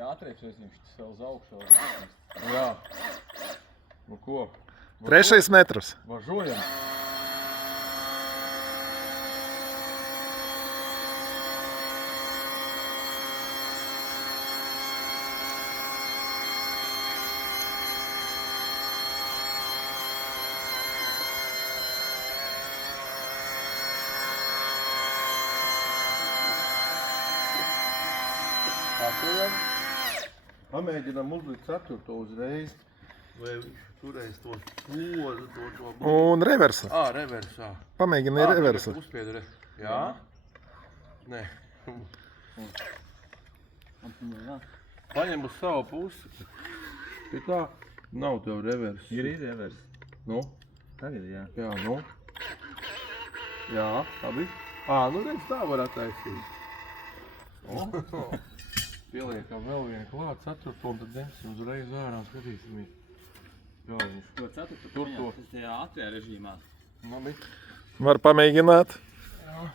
jātriekšies, viņš vēl uz augšu. Jā. Nu ko? Trešais metrs. Važojam. Pamēģinām uzlikt ceturto uzreiz. Vai viņš turēs to sodu, to... Un reversa. Reversā. Pamēģini reversa. Uzspiedu, jā? Nē. Paņem uz savu pusi. Pie tā nav tev reversa. Ir revers. Nu? Tagad, jā. Jā, nu? Jā, labi. Nu redz, tā var attaisīt. Pieliekam vēl vienu klāt, ceturto, un tad ņemsim uzreiz ārā un skatīsimies. Kā viņš. To ceturto Tur to. tas tajā atvērā režīmā. Labi. Var pamēģināt. Jā.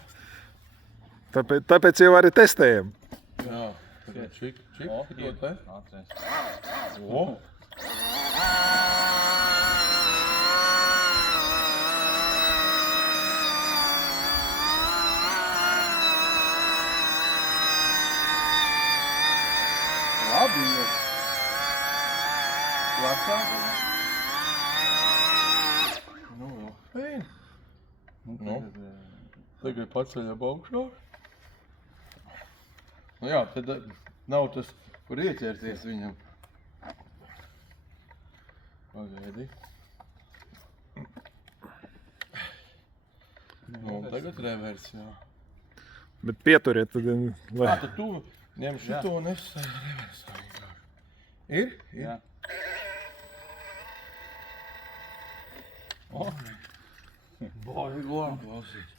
Tāpēc jau arī testējam. Jā. Tagad čik, to te. Atvērs. O! Labi, jau. Lasāk. Nu, feini. Nu, tagad paceļam augšā. Nu jā, tad nav tas, kur ieķerties viņam. Pagaidi. Nu, tagad revers, jā. Bet pieturiet, tad... Tad tu ņem šito un nesai reversā. Ir? Jā. Baigi labi, klausīt.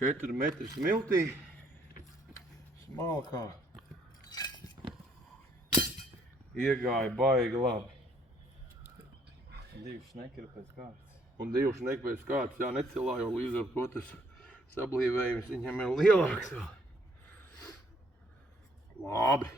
Četri metri smiltī. Smalkā. Iegāja baigi labi. Divi šneki ir pēc kārtas. Un divi šneki pēc kārtas, jā, necilā, jo līdz ar to tas sablīvējums viņam ir lielāks vēl. Labi.